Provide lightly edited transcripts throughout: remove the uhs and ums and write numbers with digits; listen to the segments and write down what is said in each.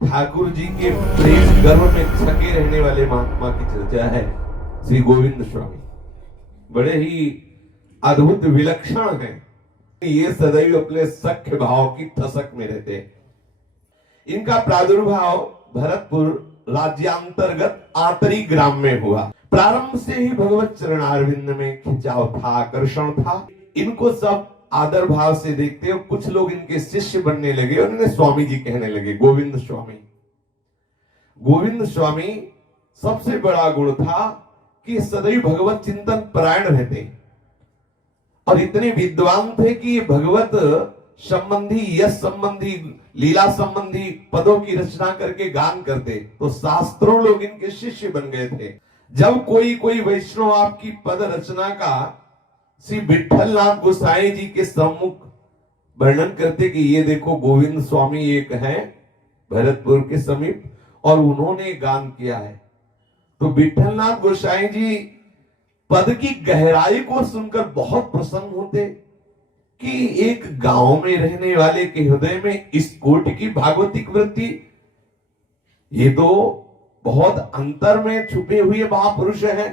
ठाकुर जी के प्रेम गर्व में छके रहने वाले महात्मा की चर्चा है। श्री गोविंद स्वामी बड़े ही अद्भुत विलक्षण हैं। ये सदैव अपने सख्य भाव की ठसक में रहते हैं। इनका प्रादुर्भाव भरतपुर राज्यांतर्गत आतरी ग्राम में हुआ। प्रारंभ से ही भगवत चरणारविंद में खिंचाव था, आकर्षण था। इनको सब आदर भाव से देखते और कुछ लोग इनके शिष्य बनने लगे और इन्हें स्वामी जी कहने लगे, गोविंद स्वामी। गोविंद स्वामी सबसे बड़ा गुण था कि सदैव भगवत चिंतन परायण रहते और इतने विद्वान थे कि भगवत संबंधी, यश संबंधी, लीला संबंधी पदों की रचना करके गान करते। तो शास्त्रों लोग इनके शिष्य बन गए थे। जब कोई वैष्णव आपकी पद रचना का श्री विठलनाथ गोसाई जी के सम्मुख वर्णन करते कि ये देखो गोविंद स्वामी एक है भरतपुर के समीप और उन्होंने गान किया है, तो विठलनाथ गोसाई जी पद की गहराई को सुनकर बहुत प्रसन्न होते कि एक गांव में रहने वाले के हृदय में इस कोटि की भागवतिक वृत्ति, ये तो बहुत अंतर में छुपे हुए महापुरुष हैं।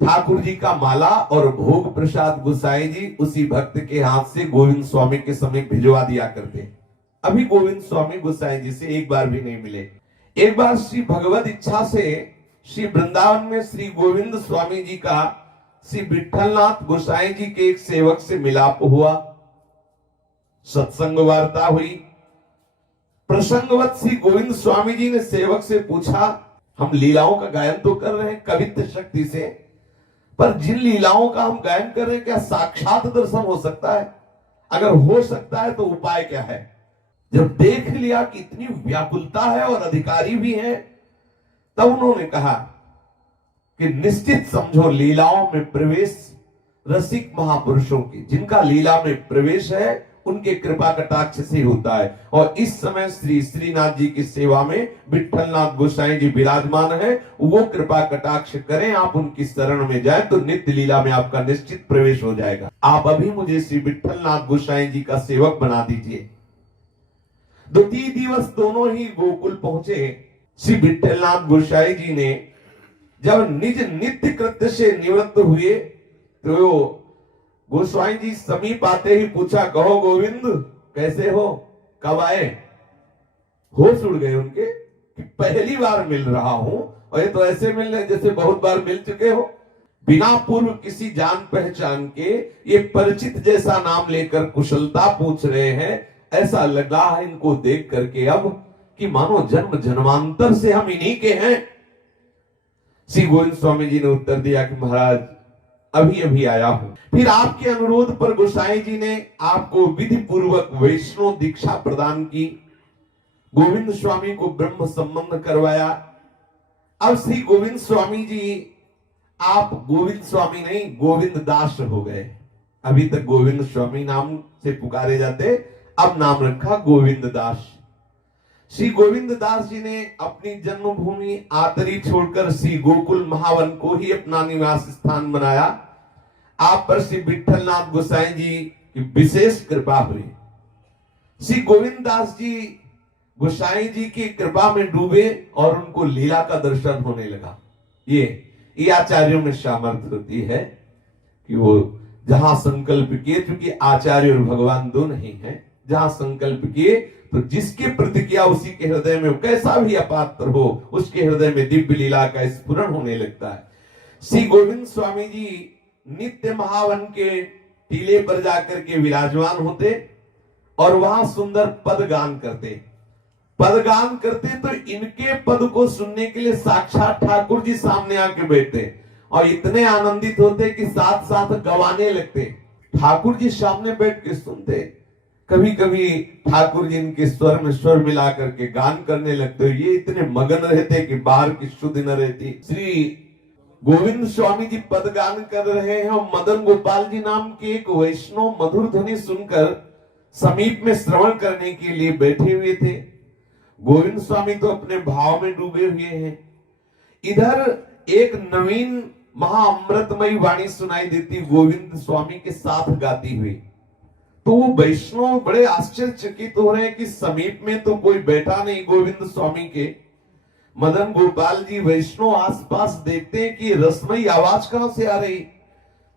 ठाकुर जी का माला और भोग प्रसाद गोसाई जी उसी भक्त के हाथ से गोविंद स्वामी के समीप भिजवा दिया करते। अभी गोविंद स्वामी गोसाई जी से एक बार भी नहीं मिले। एक बार श्री भगवत इच्छा से श्री वृंदावन में श्री गोविंद स्वामी जी का श्री विठलनाथ गोसाई जी के एक सेवक से मिलाप हुआ, सत्संग वार्ता हुई। प्रसंगवत श्री गोविंद स्वामी जी ने सेवक से पूछा, हम लीलाओं का गायन तो कर रहे हैं कवित्व शक्ति से, पर जिन लीलाओं का हम गायन कर रहे हैं क्या साक्षात दर्शन हो सकता है? अगर हो सकता है तो उपाय क्या है? जब देख लिया कि इतनी व्याकुलता है और अधिकारी भी हैं, तब उन्होंने कहा कि निश्चित समझो लीलाओं में प्रवेश रसिक महापुरुषों की, जिनका लीला में प्रवेश है उनके कृपा कटाक्ष से होता है। और इस समय श्री श्रीनाथ जी की सेवा में विठलनाथ गोसाई जी विराजमान है, वो कृपा कटाक्ष करें, आप उनकी शरण में जाए तो नित्य लीला में आपका निश्चित प्रवेश हो जाएगा। आप अभी मुझे श्री विठलनाथ गोसाई जी का सेवक बना दीजिए। द्वितीय दिवस दोनों ही गोकुल पहुंचे। श्री विठलनाथ गोसाई जी ने जब निज नित्य कृत्य से निवृत्त हुए तो गोस्वामी जी समीप आते ही पूछा, कहो गोविंद कैसे हो, कब आए? होश उड़ गए उनके कि पहली बार मिल रहा हूं और ये तो ऐसे मिल रहे जैसे बहुत बार मिल चुके हो। बिना पूर्व किसी जान पहचान के ये परिचित जैसा नाम लेकर कुशलता पूछ रहे हैं। ऐसा लगा है इनको देख करके अब कि मानो जन्म जन्मांतर से हम इन्हीं के हैं। श्री गोविंद स्वामी जी ने उत्तर दिया कि महाराज अभी अभी आया हूं। फिर आपके अनुरोध पर गोसाई जी ने आपको विधि पूर्वक वैष्णव दीक्षा प्रदान की, गोविंद स्वामी को ब्रह्म संबंध करवाया। अब श्री गोविंद स्वामी जी, आप गोविंद स्वामी नहीं गोविंद दास हो गए। अभी तक गोविंद स्वामी नाम से पुकारे जाते, अब नाम रखा गोविंद दास। श्री गोविंद दास जी ने अपनी जन्मभूमि आतरी छोड़कर श्री गोकुल महावन को ही अपना निवास स्थान बनाया। आप पर श्री विठलनाथ गोसाई जी की विशेष कृपा हुई। श्री गोविंद दास जी गोसाई जी की कृपा में डूबे और उनको लीला का दर्शन होने लगा। ये आचार्यों में सामर्थ्य होती है कि वो जहां संकल्प किए, क्योंकि आचार्य और भगवान दो नहीं है, जहां संकल्प किए तो जिसके प्रतिक्रिया उसी के हृदय में कैसा भी अपात्र हो उसके हृदय में दिव्य लीला का स्फुरण होने लगता है। श्री गोविंद स्वामी जी नित्य महावन के टीले पर जाकर के विराजमान होते और वहां सुंदर पद गान करते। तो इनके पद को सुनने के लिए साक्षात ठाकुर जी सामने आके बैठते और इतने आनंदित होते कि साथ साथ गवाने लगते। ठाकुर जी सामने बैठ के सुनते। कभी कभी ठाकुर जी इनके स्वर में स्वर मिला करके गान करने लगते। ये इतने मगन रहते कि बाहर की शुद्ध न रहती। श्री गोविंद स्वामी जी पद गान कर रहे हैं और मदन गोपाल जी नाम के एक वैष्णव मधुर ध्वनि सुनकर समीप में श्रवण करने के लिए बैठे हुए थे। गोविंद स्वामी तो अपने भाव में डूबे हुए हैं। इधर एक नवीन महाअमृतमयी वाणी सुनाई देती गोविंद स्वामी के साथ गाती हुई। तो वो वैष्णव बड़े आश्चर्यचकित हो रहे हैं कि समीप में तो कोई बैठा नहीं गोविंद स्वामी के। मदन गोपाल जी वैष्णव आसपास देखते हैं कि रसमयी आवाज कहां से आ रही।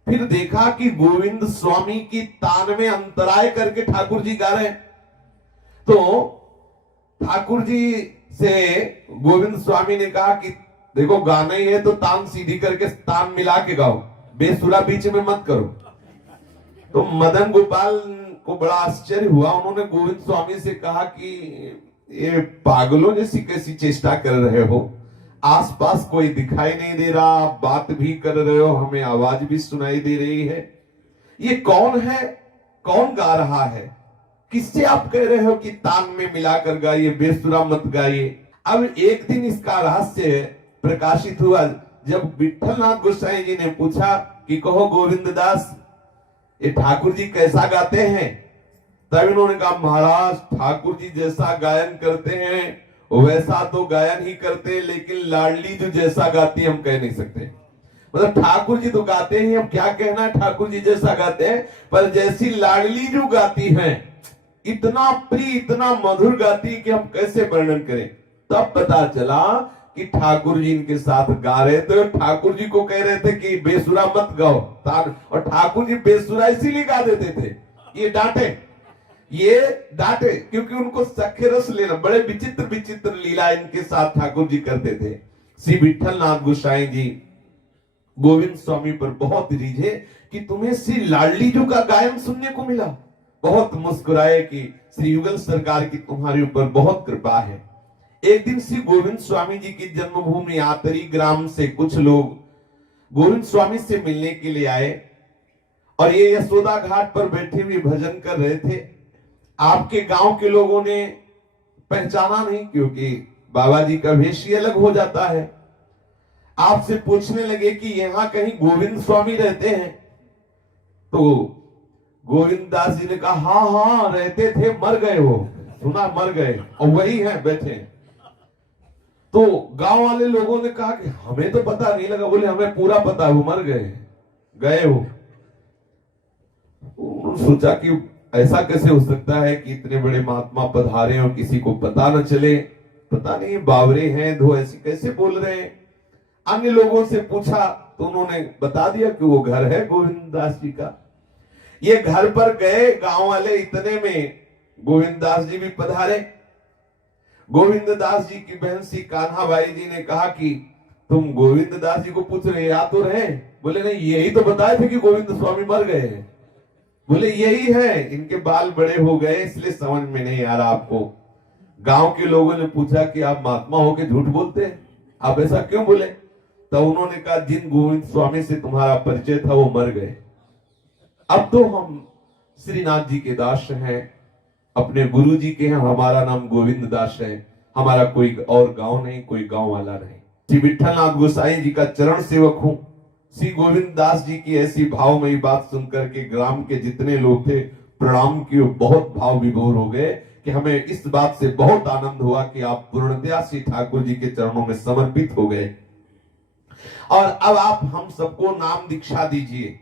फिर देखा कि गोविंद स्वामी की तान में अंतराय करके ठाकुर जी गा रहे हैं। तो ठाकुर जी से गोविंद स्वामी ने कहा कि देखो गाना ही है तो तान सीधी करके तान मिला के गाओ, बेसुरा बीच में मत करो। तो मदन गोपाल को बड़ा आश्चर्य हुआ। उन्होंने गोविंद स्वामी से कहा कि ये पागलों जैसी कैसी चेष्टा कर रहे हो, आसपास कोई दिखाई नहीं दे रहा, आप बात भी कर रहे हो, हमें आवाज भी सुनाई दे रही है, ये कौन है, कौन गा रहा है, किससे आप कह रहे हो कि तान में मिलाकर गाइए, बेसुरा मत गाइए। अब एक दिन इसका रहस्य प्रकाशित हुआ जब विठलनाथ गोसाई जी ने पूछा कि कहो गोविंद दास ये ठाकुर जी कैसा गाते हैं। तब इन्होंने कहा महाराज ठाकुर जी जैसा गायन करते हैं वैसा तो गायन ही करते हैं, लेकिन लाडली जो जैसा गाती है हम कह नहीं सकते। मतलब ठाकुर जी तो गाते हैं, हम क्या कहना है ठाकुर जी जैसा गाते हैं, पर जैसी लाडली जो गाती हैं इतना प्रिय इतना मधुर गाती है कि हम कैसे वर्णन करें। तब पता चला कि ठाकुर जी इनके साथ गा रहे थे, ठाकुर जी को कह रहे थे कि बेसुरा मत गाओ, और ठाकुर जी बेसुरा इसीलिए गा देते थे। ये डांटे क्योंकि उनको सख्य रस लेना, बड़े विचित्र विचित्र लीला इनके साथ ठाकुर जी करते थे। श्री विठलनाथ गोसाई जी गोविंद स्वामी पर बहुत रीझे कि तुम्हें श्री लाडली जी का गायन सुनने को मिला। बहुत मुस्कुराए कि श्री युगल सरकार की तुम्हारे ऊपर बहुत कृपा है। एक दिन श्री गोविंद स्वामी जी की जन्मभूमि आतरी ग्राम से कुछ लोग गोविंद स्वामी से मिलने के लिए आए और ये यशोदा घाट पर बैठे हुए भजन कर रहे थे। आपके गांव के लोगों ने पहचाना नहीं क्योंकि बाबा जी का वेश ही अलग हो जाता है। आपसे पूछने लगे कि यहां कहीं गोविंद स्वामी रहते हैं। तो गोविंद दास जी ने कहा हाँ हाँ रहते थे, मर गए, वो सुना मर गए और वही हैं बैठे। तो गांव वाले लोगों ने कहा कि हमें तो पता नहीं लगा। बोले हमें पूरा पता है, वो मर गए हो। उन्होंने सोचा कि ऐसा कैसे हो सकता है कि इतने बड़े महात्मा पधारे और किसी को पता न चले, पता नहीं बावरे हैं दो ऐसे कैसे बोल रहे हैं। अन्य लोगों से पूछा तो उन्होंने बता दिया कि वो घर है गोविंद दास जी का। ये घर पर गए गांव वाले, इतने में गोविंद दास जी भी पधारे। गोविंद दास जी की बहन सी कान्हा बाई जी ने कहा कि तुम गोविंद दास जी को पूछ रहे या तो रहे। बोले नहीं, यही तो बताए थे कि गोविंद स्वामी मर गए हैं। बोले यही है, इनके बाल बड़े हो गए इसलिए समझ में नहीं आ रहा आपको। गांव के लोगों ने पूछा कि आप महात्मा होके झूठ बोलते हैं, आप ऐसा क्यों बोले। तो उन्होंने कहा जिन गोविंद स्वामी से तुम्हारा परिचय था वो मर गए, अब तो हम श्रीनाथ जी के दास हैं, अपने गुरु जी के हैं, हमारा नाम गोविंद दास है, हमारा कोई और गांव नहीं, कोई गांव वाला नहीं। श्री विठलनाथ गोसाई जी का चरण सेवक हूं। श्री गोविंद दास जी की ऐसी भावमयी बात सुनकर के ग्राम के जितने लोग थे प्रणाम किए, बहुत भाव विभोर हो गए कि हमें इस बात से बहुत आनंद हुआ कि आप पूर्णतया श्री ठाकुर जी के चरणों में समर्पित हो गए और अब आप हम सबको नाम दीक्षा दीजिए।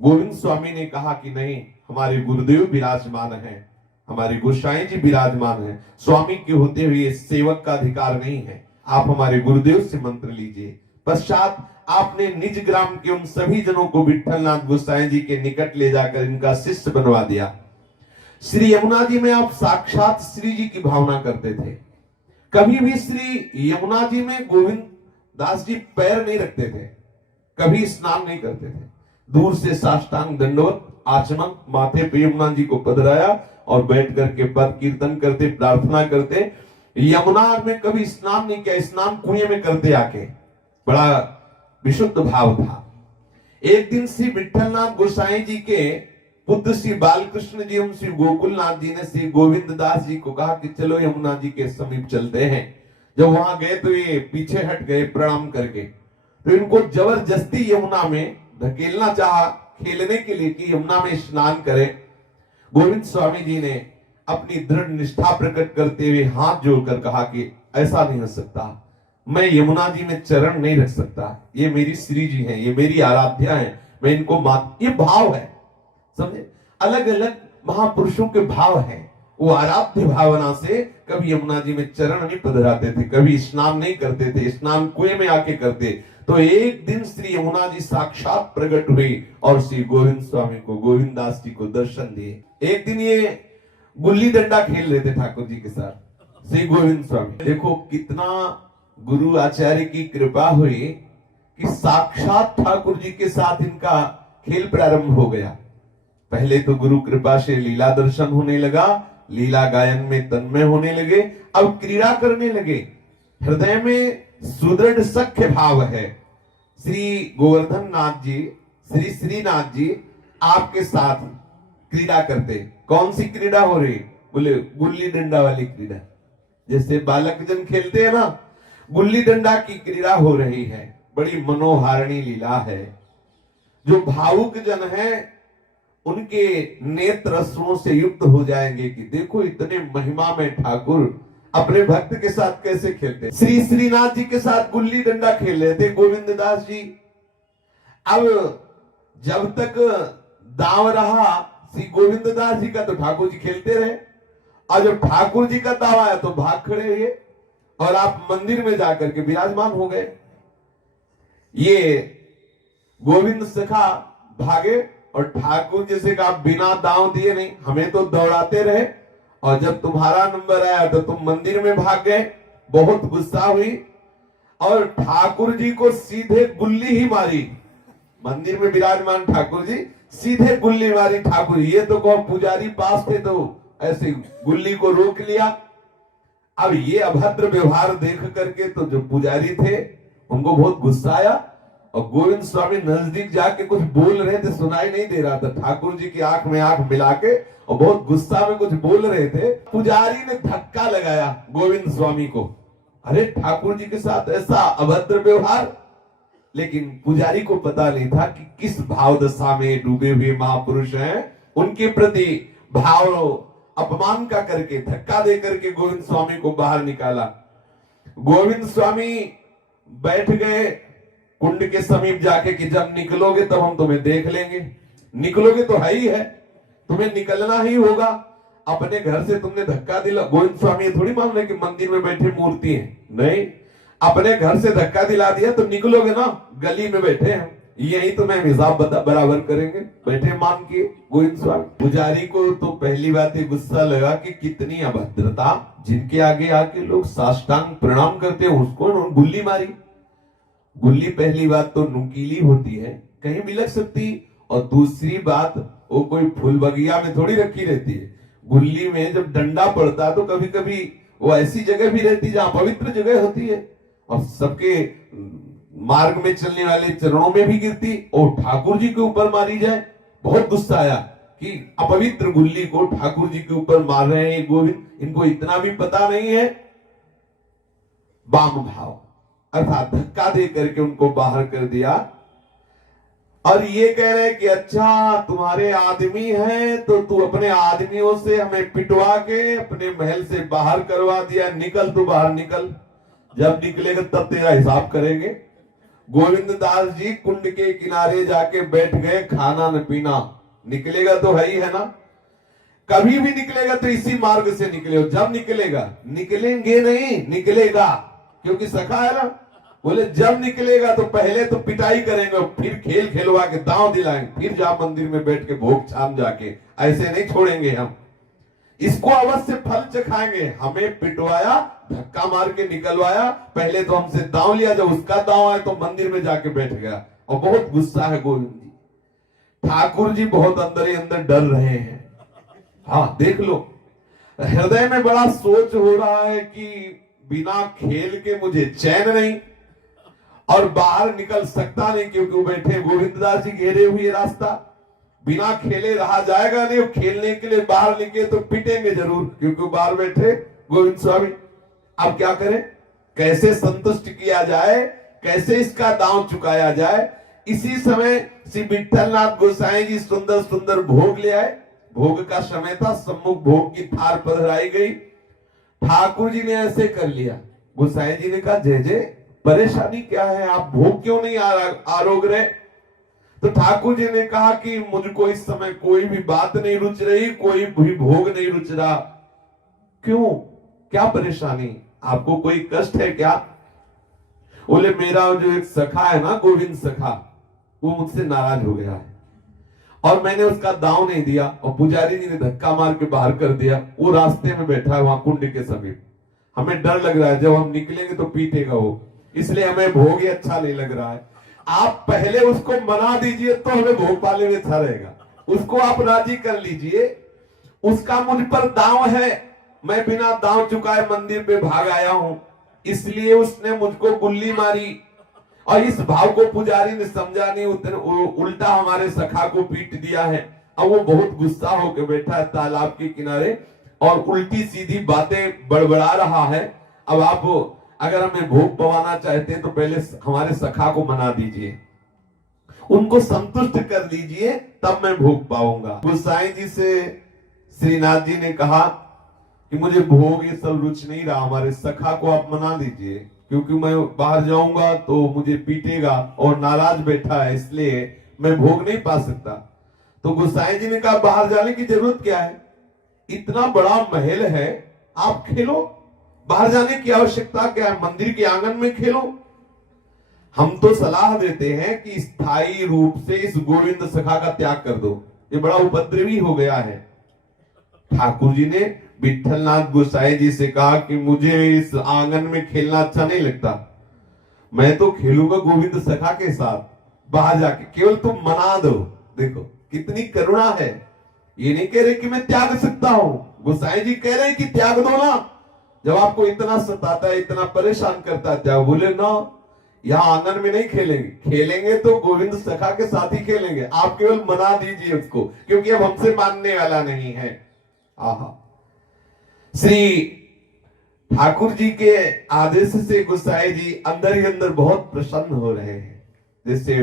गोविंद स्वामी ने कहा कि नहीं, हमारे गुरुदेव विराजमान हैं, हमारे गोसाई जी विराजमान हैं, स्वामी के होते हुए सेवक का अधिकार नहीं है, आप हमारे गुरुदेव से मंत्र लीजिए। पश्चात आपने निज ग्राम के उन सभी जनों को विठलनाथ गोसाई जी के निकट ले जाकर इनका शिष्य बनवा दिया। श्री यमुना जी में आप साक्षात श्री जी की भावना करते थे। कभी भी श्री यमुना जी में गोविंद दास जी पैर नहीं रखते थे, कभी स्नान नहीं करते थे। दूर से साष्टांग दंडवत आचमन माथे पे यमुना जी को पधराया और बैठ करके पद कीर्तन करते, प्रार्थना करते। यमुना में कभी स्नान नहीं किया, स्नान कुएं में करते आके, बड़ा विशुद्ध भाव था। एक दिन श्री विठलनाथ गोसाई जी के पुत्र श्री बालकृष्ण जी एवं श्री गोकुलनाथ जी ने श्री गोविंद दास जी को कहा कि चलो यमुना जी के समीप चलते हैं। जब वहां गए तो ये पीछे हट गए प्रणाम करके, तो इनको जबरदस्ती यमुना में धकेलना चाहा खेलने के लिए कि यमुना में स्नान करें। गोविंद स्वामी जी ने अपनी दृढ़ निष्ठा प्रकट करते हुए हाथ जोड़कर कहा कि ऐसा नहीं हो सकता, मैं यमुना जी में चरण नहीं रख सकता, ये मेरी श्री जी हैं, ये मेरी आराध्या हैं, मैं इनको ये भाव है, समझे। अलग अलग महापुरुषों के भाव हैं। वो आराध्य भावना से कभी यमुना जी में चरण नहीं पधराते थे, कभी स्नान नहीं करते थे, स्नान कुएं में आके करते। तो एक दिन श्री यमुना जी साक्षात प्रकट हुई और श्री गोविंद स्वामी को, गोविंद दास जी को दर्शन दिए। एक दिन ये गुल्ली डंडा खेल रहे थे ठाकुर जी के साथ श्री गोविंद स्वामी। देखो कितना गुरु आचार्य की कृपा हुई कि साक्षात ठाकुर जी के साथ इनका खेल प्रारंभ हो गया। पहले तो गुरु कृपा से लीला दर्शन होने लगा, लीला गायन में तन्मय होने लगे, अब क्रीड़ा करने लगे। हृदय में सुदृढ़ सख्य भाव है। श्री गोवर्धन नाथ जी, श्री श्रीनाथ जी आपके साथ क्रीड़ा करते। कौन सी क्रीड़ा हो रही? बोले गुल्ली डंडा वाली क्रीड़ा, जैसे बालक जन खेलते हैं ना, गुल्ली डंडा की क्रीड़ा हो रही है। बड़ी मनोहारिणी लीला है। जो भावुक जन है उनके नेत्र अश्रुओं से युक्त हो जाएंगे कि देखो इतने महिमा में ठाकुर अपने भक्त के साथ कैसे खेलते। श्री श्रीनाथ जी के साथ गुल्ली डंडा खेल रहे थे गोविंद दास जी। अब जब तक दांव रहा श्री गोविंद दास जी का तो ठाकुर जी खेलते रहे, और जब ठाकुर जी का दाव आया तो भाग खड़े हुए और आप मंदिर में जाकर के विराजमान हो गए। ये गोविंद सखा भागे और ठाकुर जी से कहा बिना दांव दिए नहीं, हमें तो दौड़ाते रहे, और जब तुम्हारा नंबर आया तो तुम मंदिर में भाग गए। बहुत गुस्सा हुई और ठाकुर जी को सीधे गुल्ली ही मारी। मंदिर में विराजमान ठाकुर जी सीधे गुल्ली मारी ठाकुर। ये तो कहो पुजारी पास थे तो ऐसे गुल्ली को रोक लिया। अब ये अभद्र व्यवहार देख करके तो जो पुजारी थे उनको बहुत गुस्सा आया, और गोविंद स्वामी नजदीक जाके कुछ बोल रहे थे, सुनाई नहीं दे रहा था। ठाकुर जी की आंख में आंख मिला के और बहुत गुस्सा में कुछ बोल रहे थे। पुजारी ने धक्का लगाया गोविंद स्वामी को। अरे ठाकुर जी के साथ ऐसा अभद्र व्यवहार। लेकिन पुजारी को पता नहीं था कि किस भाव दशा में डूबे हुए महापुरुष हैं। उनके प्रति भाव अपमान का करके धक्का दे करके गोविंद स्वामी को बाहर निकाला। गोविंद स्वामी बैठ गए कुंड के समीप जाके कि जब निकलोगे तब हम तुम्हें देख लेंगे। निकलोगे तो है ही है, तुम्हें निकलना ही होगा। अपने घर से तुमने धक्का दिला। गोविंद स्वामी थोड़ी मान रहे कि मंदिर में बैठे मूर्ति है, नहीं, अपने घर से धक्का दिला दिया तो निकलोगे ना, गली में बैठे हैं, यही तुम्हें हिसाब बराबर करेंगे, बैठे मान के गोविंद स्वामी। पुजारी को तो पहली बात ही गुस्सा लगा कि कितनी अभद्रता, जिनके आगे आके लोग साष्टांग प्रणाम करते हैं उसको उन्होंने गुल्ली मारी। गुल्ली पहली बात तो नुकीली होती है, कहीं भी लग सकती, और दूसरी बात वो कोई फूल बगिया में थोड़ी रखी रहती है। गुल्ली में जब डंडा पड़ता तो कभी कभी वो ऐसी जगह भी रहती है जहां पवित्र जगह होती है, और सबके मार्ग में चलने वाले चरणों में भी गिरती, और ठाकुर जी के ऊपर मारी जाए। बहुत गुस्सा आया कि अपवित्र गुल्ली को ठाकुर जी के ऊपर मार रहे हैं गोविंद, इनको इतना भी पता नहीं है। वाम भाव अर्थात धक्का दे करके उनको बाहर कर दिया, और ये कह रहे कि अच्छा तुम्हारे आदमी हैं तो तू अपने आदमियों से हमें पिटवा के अपने महल से बाहर करवा दिया, निकल तू बाहर निकल, जब निकलेगा तब तेरा हिसाब करेंगे। गोविंद दास जी कुंड के किनारे जाके बैठ गए, खाना न पीना, निकलेगा तो है ही है ना, कभी भी निकलेगा तो इसी मार्ग से निकले। जब निकलेगा, निकलेंगे नहीं, निकलेगा, क्योंकि सखा है ना। बोले जब निकलेगा तो पहले तो पिटाई करेंगे, फिर खेल खेलवा के दांव दिलाएंगे, फिर जा मंदिर में बैठ के भोग छान जाके, ऐसे नहीं छोड़ेंगे हम, इसको अवश्य फल चखाएंगे। हमें पिटवाया, धक्का मार के निकलवाया, पहले तो हमसे दांव लिया, जब उसका दांव आया तो मंदिर में जाके बैठ गया, और बहुत गुस्सा है गोविंद जी। ठाकुर जी बहुत अंदर ही अंदर डर रहे हैं। हाँ देख लो, हृदय में बड़ा सोच हो रहा है कि बिना खेल के मुझे चैन नहीं, और बाहर निकल सकता नहीं, क्योंकि वो बैठे गोविंद दास जी घेरे हुए रास्ता, बिना खेले रहा जाएगा नहीं। खेलने के लिए बाहर निकले तो पिटेंगे जरूर, क्योंकि बाहर बैठे गोविंद स्वामी। अब क्या करें, कैसे संतुष्ट किया जाए, कैसे इसका दांव चुकाया जाए। इसी समय श्री विठलनाथ गोसाई जी सुंदर सुंदर भोग ले आए। भोग का समय था, सम्मुख भोग की थार पधराई गई। ठाकुर जी ने ऐसे कर लिया। गोसाई जी ने कहा जय जय, परेशानी क्या है, आप भोग क्यों नहीं आरोग रहे? तो ठाकुर जी ने कहा कि मुझको इस समय कोई भी बात नहीं रुच रही, कोई भी भोग नहीं रुच रहा। क्यों, क्या परेशानी, आपको कोई कष्ट है क्या? बोले मेरा जो एक सखा है ना, गोविंद सखा, वो मुझसे नाराज हो गया है और मैंने उसका दांव नहीं दिया और पुजारी जी ने धक्का मार के बाहर कर दिया। वो रास्ते में बैठा है वहां कुंड के समीप। हमें डर लग रहा है जब हम निकलेंगे तो पीटेगा वो, इसलिए हमें भोग ही अच्छा नहीं लग रहा है। आप पहले उसको मना दीजिए तो हमें भोग पाले में अच्छा रहेगा। उसको आप राजी कर लीजिए। उसका मुझ पर दांव है, मैं बिना दांव चुकाए मंदिर पे भाग आया हूं, इसलिए उसने मुझको गुल्ली मारी और इस भाव को पुजारी ने समझा नहीं, उल्टा हमारे सखा को पीट दिया है। अब वो बहुत गुस्सा होकर बैठा है तालाब के किनारे और उल्टी सीधी बातें बड़बड़ा रहा है। अब आप अगर हमें भोग पवाना चाहते हैं तो पहले हमारे सखा को मना दीजिए, उनको संतुष्ट कर दीजिए, तब मैं भोग पाऊंगा। गोसाई जी से श्रीनाथ जी ने कहा कि मुझे भोग ये सब रुच नहीं रहा, हमारे सखा को आप मना दीजिए, क्योंकि मैं बाहर जाऊंगा तो मुझे पीटेगा और नाराज बैठा है, इसलिए मैं भोग नहीं पा सकता। तो गोसाई जी ने कहा बाहर जाने की जरूरत क्या है, इतना बड़ा महल है, आप खेलो, बाहर जाने की आवश्यकता क्या है, मंदिर के आंगन में खेलो। हम तो सलाह देते हैं कि स्थायी रूप से इस गोविंद सखा का त्याग कर दो, ये बड़ा उपद्रवी हो गया है। ठाकुर जी ने विठलनाथ गोसाई जी से कहा कि मुझे इस आंगन में खेलना अच्छा नहीं लगता, मैं तो खेलूंगा गोविंद सखा के साथ बाहर जाके, केवल तुम मना दो। देखो कितनी करुणा है, ये नहीं कह रहे कि मैं त्याग सकता हूं, गोसाई जी कह रहे हैं कि त्याग दो ना, जब आपको इतना सताता है, इतना परेशान करता है, त्याग। बोले ना, यहाँ आंगन में नहीं खेलेंगे, खेलेंगे तो गोविंद सखा के साथ ही खेलेंगे, आप केवल मना दीजिए उसको, क्योंकि अब हमसे मानने वाला नहीं है। आहा, श्री ठाकुर जी के आदेश से गोसाई जी अंदर ही अंदर बहुत प्रसन्न हो रहे हैं। जैसे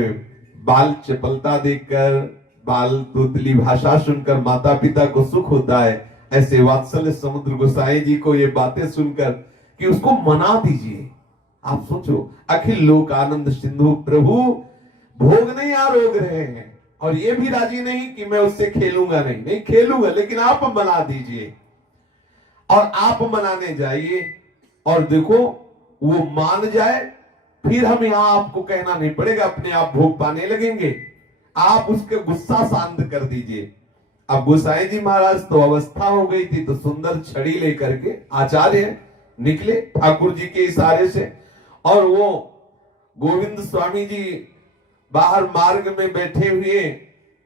बाल चपलता देखकर, बाल तुतली भाषा सुनकर माता पिता को सुख होता है, ऐसे वात्सल्य समुद्र गोसाई जी को ये बातें सुनकर कि उसको मना दीजिए। आप सोचो, अखिल लोक आनंद सिंधु प्रभु भोग नहीं आरोग रहे हैं और ये भी राजी नहीं कि मैं उससे खेलूंगा, नहीं खेलूंगा, लेकिन आप मना दीजिए और आप मनाने जाइए और देखो वो मान जाए, फिर हम यहां आपको कहना नहीं पड़ेगा, अपने आप भोग पाने लगेंगे। आप उसके गुस्सा शांत कर दीजिए। अब गोसाई जी महाराज तो अवस्था हो गई थी, तो सुंदर छड़ी लेकर के आचार्य निकले ठाकुर जी के इशारे से, और वो गोविंद स्वामी जी बाहर मार्ग में बैठे हुए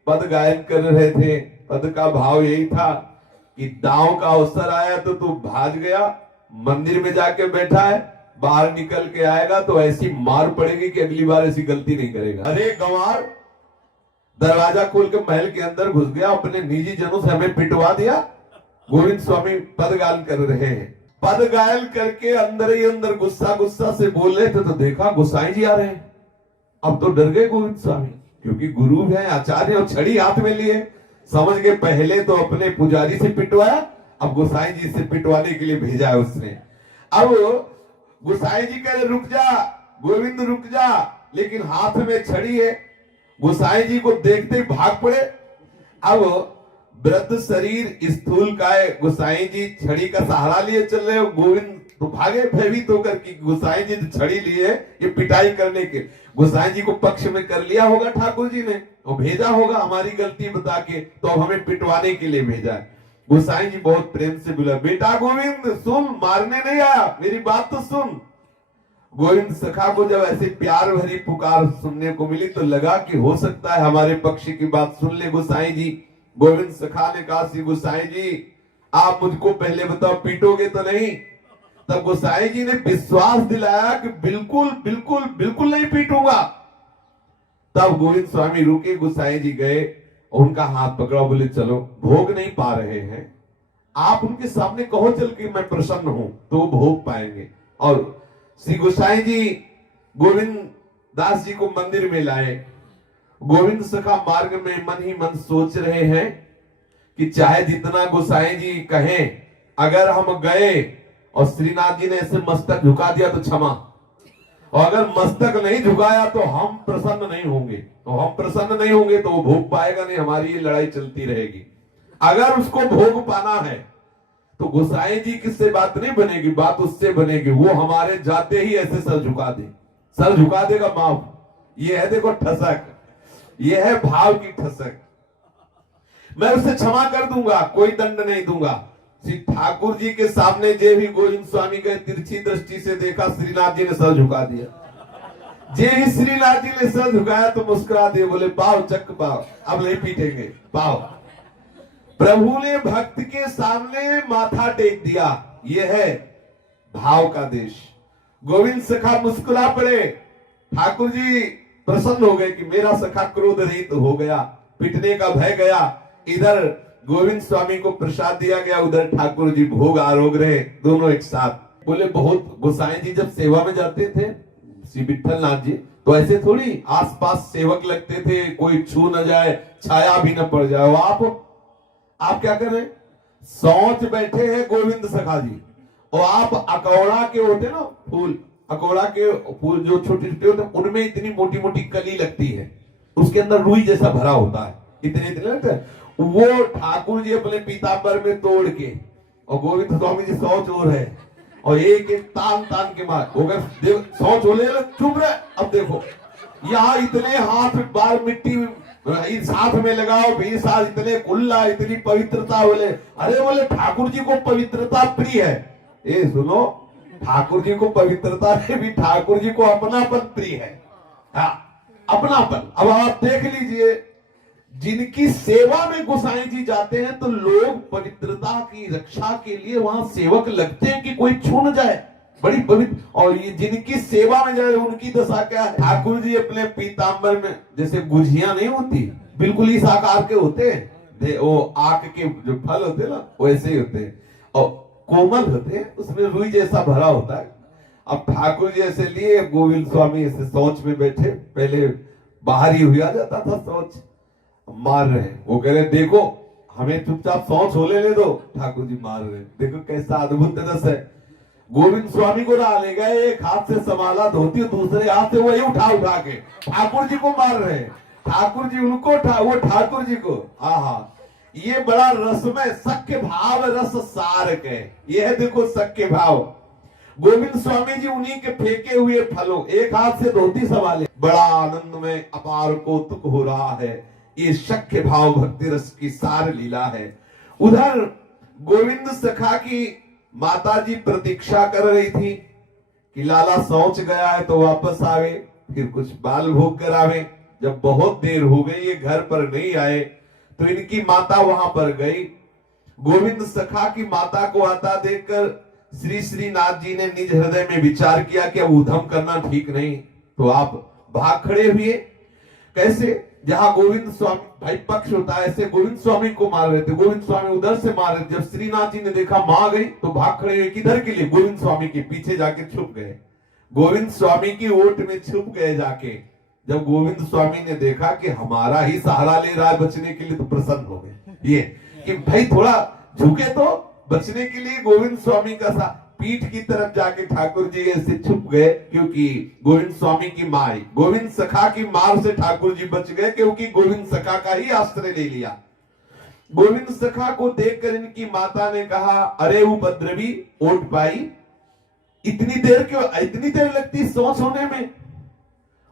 पद गायन कर रहे थे। पद का भाव यही था कि दांव का अवसर आया तो तू भाग गया, मंदिर में जाके बैठा है, बाहर निकल के आएगा तो ऐसी मार पड़ेगी कि अगली बार ऐसी गलती नहीं करेगा। अरे गंवार, दरवाजा खोल के महल के अंदर घुस गया, अपने निजी जनों से हमें पिटवा दिया। गोविंद स्वामी पद गायन कर रहे हैं, पद गायन करके अंदर ही अंदर गुस्सा गुस्सा से बोल रहे थे, तो देखा गोसाई जी आ रहे हैं। अब तो डर गए गोविंद स्वामी, क्योंकि गुरु है, आचार्य, और छड़ी हाथ में लिए, समझ के पहले तो अपने पुजारी से पिटवाया, अब गोसाई जी से पिटवाने के लिए भेजा है उसने। अब गोसाई जी कह रहे रुक जा गोविंद रुक जा, लेकिन हाथ में छड़ी है। गोसाई जी को देखते ही भाग पड़े। अब वृद्ध शरीर स्थूल काय गोसाई जी छड़ी का सहारा लिए चल रहे हो, गोविंद तो भागे भयभीत होकर कि गोसाई जी छड़ी लिए ये पिटाई करने के। गोसाई जी को पक्ष में कर लिया होगा ठाकुर जी ने और भेजा होगा हमारी गलती बता के, तो अब हमें पिटवाने के लिए भेजा है। गोसाई जी बहुत प्रेम से बोला, बेटा गोविंद सुन, मारने नहीं आया, मेरी बात तो सुन। गोविंद सखा को जब ऐसे प्यार भरी पुकार सुनने को मिली तो लगा कि हो सकता है हमारे पक्ष की बात सुन ले गोसाई जी। गोविंद सखा ने कहा, श्री गोसाई जी आप मुझको पहले बताओ पीटोगे तो नहीं? तब गोसाई जी ने विश्वास दिलाया कि बिल्कुल बिल्कुल बिल्कुल नहीं पीटूंगा। तब गोविंद स्वामी रुके, गोसाई जी गए, उनका हाथ पकड़ा, बोले चलो, भोग नहीं पा रहे हैं, आप उनके सामने कहो चल कि मैं प्रसन्न हूं, तो वो भोग पाएंगे। और श्री गोसाई जी गोविंद दास जी को मंदिर में लाए। गोविंद सखा मार्ग में मन ही मन सोच रहे हैं कि चाहे जितना गोसाई जी कहें, अगर हम गए और श्रीनाथ जी ने ऐसे मस्तक झुका दिया तो क्षमा, और अगर मस्तक नहीं झुकाया तो हम प्रसन्न नहीं होंगे, तो हम प्रसन्न नहीं होंगे तो वो भोग पाएगा नहीं, हमारी ये लड़ाई चलती रहेगी। अगर उसको भोग पाना है तो गोसाई जी किससे बात नहीं बनेगी, बात उससे बनेगी, वो हमारे जाते ही ऐसे सर झुका दे, सर झुका देगा माफ। ये है देखो ठसक, ये है भाव की ठसक। मैं उसे क्षमा कर दूंगा, कोई दंड नहीं दूंगा। श्री ठाकुर जी के सामने जे भी गोविंद स्वामी गए, तिरछी दृष्टि से देखा, श्रीनाथ जी ने सर झुका दिया। जे भी श्रीनाथ जी ने सर झुकाया तो मुस्कुरा दिए, बोले पाओ चक पाओ, अब नहीं पीटेंगे, पाओ। प्रभु ने भक्त के सामने माथा टेक दिया, यह है भाव का देश। गोविंद सखा मुस्कुरा पड़े, ठाकुर जी प्रसन्न हो गए कि मेरा सखा क्रोध रहित हो गया, पिटने का भय गया। इधर गोविंद स्वामी को प्रसाद दिया गया, उधर ठाकुर जी भोग आरोग रहे, दोनों एक साथ। बोले बहुत गोसाई जी जब सेवा में जाते थे श्री विठल नाथ जी, तो ऐसे थोड़ी आसपास सेवक लगते थे, कोई छू न जाए, छाया भी न पड़ जाए। आप क्या कर रहे हैं, सोच बैठे हैं गोविंद सखा जी, और आप अकौड़ा के होते ना फूल, अकौड़ा के फूल जो छोटे छोटे होते हैं, उनमें इतनी मोटी मोटी कली लगती है, उसके अंदर रुई जैसा भरा होता है, इतने इतने लगते हैं। वो ठाकुर जी अपने पीताम्बर में तोड़ के, और गोविंद स्वामी जी सौ चोर है, और एक एक तान तान के मार, अगर सौ चोले चुप रहे। अब देखो यहाँ इतने हाथ बार मिट्टी इस हाथ में लगाओ, फिर साथ इतने कुल्ला, इतनी पवित्रता। बोले अरे बोले ठाकुर जी को पवित्रता प्रिय है। ये सुनो, ठाकुर जी को पवित्रता है भी, ठाकुर जी को अपनापन प्रिय है। हाँ, अपनापन। अब आप देख लीजिए, जिनकी सेवा में गोसाई जी जाते हैं तो लोग पवित्रता की रक्षा के लिए वहां सेवक लगते हैं कि कोई छू न जाए, बड़ी पवित्र। और ये जिनकी सेवा में जाए उनकी दशा क्या है। ठाकुर जी अपने पीताम्बर में जैसे गुझिया नहीं होती, बिल्कुल इस आकार के होते हैं, वो आक के जो फल होते हैं ना वैसे ही होते हैं, और कोमल होते हैं, उसमें रुई जैसा भरा होता है। अब ठाकुर जी ऐसे लिए, गोविंद स्वामी ऐसे सोच में बैठे, पहले बाहर ही हुआ जाता था सोच, मार रहे हैं। वो कह रहे देखो हमें चुपचाप सोच हो ले दो, ठाकुर जी मार रहे हैं, देखो कैसा अद्भुत दस है। गोविंद स्वामी को ना ले गए, एक हाथ से संभाला धोती, दूसरे हाथ से वही उठा उठा के ठाकुर जी को मार रहे हैं। ठाकुर जी उनको वो ठाकुर जी को। हाँ हाँ, ये बड़ा रसमय सख्य भाव रस सार के, ये है देखो सख्य भाव। गोविंद स्वामी जी उन्हीं के फेंके हुए फलों, एक हाथ से धोती संभाले, बड़ा आनंद में अपार कौतुक हो रहा है। ये सख्य भाव भक्ति रस की सार लीला है। उधर गोविंद सखा की माता जी प्रतीक्षा कर रही थी कि लाला सोच गया है तो वापस आवे, फिर कुछ बाल भोग करावे। जब बहुत देर हो गई ये घर पर नहीं आए तो इनकी माता वहां पर गई। गोविंद सखा की माता को आता देखकर श्री श्रीनाथ जी ने निज हृदय में विचार किया कि अब उधम करना ठीक नहीं, तो आप भाग खड़े हुए। कैसे, जहां गोविंद स्वामी भाई पक्ष होता है, ऐसे गोविंद स्वामी को मार रहे थे, गोविंद स्वामी उधर से मार रहे थे। जब श्रीनाथ जी ने देखा मां गई तो भाग खड़े हुए, किधर के लिए, गोविंद स्वामी के पीछे जाके छुप गए, गोविंद स्वामी की ओट में छुप गए जाके। जब गोविंद स्वामी ने देखा कि हमारा ही सहारा ले रहा है बचने के लिए, तो प्रसन्न हो गए, ये कि भाई थोड़ा झुके तो बचने के लिए। गोविंद स्वामी का सा पीठ की तरफ जाके ठाकुर जी ऐसे छुप गए, क्योंकि गोविंद स्वामी की मां आई। गोविंद सखा की मार से ठाकुर जी बच गए, क्योंकि गोविंद सखा का ही आश्रय ले लिया। गोविंद सखा को देखकर इनकी माता ने कहा, अरे उपद्रवी ओट पाई, इतनी देर क्यों, इतनी देर लगती सोच होने में।